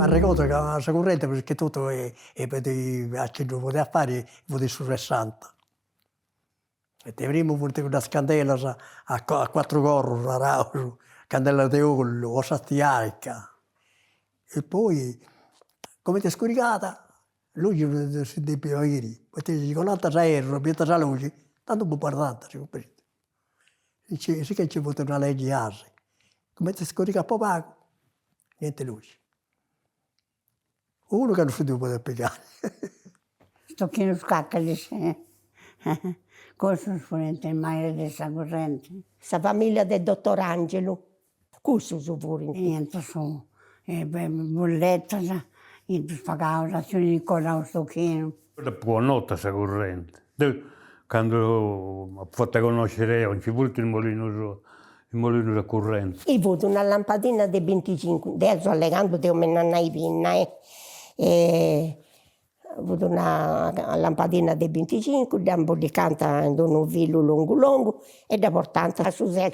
Ma ricordo che la corrente perché tutto potevi accendere un po' di affari, potevi sul 60. E te prima portavi una scandela a quattro corri, la rauso, candela di olio, o sastiaica. E poi, come ti è scoricata, lui si deve ieri, poi ti dice, con 86 euro, più la luce, tanto può guardare, si comprende. Dice, sì che ci vuole una legge ASI. Come ti scorica un po' pago, niente luce. Uno che non si deve poter piegare. Sto chi non scacca dice, questo è il mare della corrente. Questa famiglia del dottor Angelo, questo su pure. Niente su, bolletta, niente pagavo, l'azione di cosa un stocchino. Buonanotte questa corrente. Quando ho fatto conoscere non ci vuole il mulino da corrente. Io ho avuto una lampadina di 25, adesso allegando di un nanna di pinna, e ho avuto una lampadina di 25, da un po' di canta in un villo lungo lungo e da portante a su 6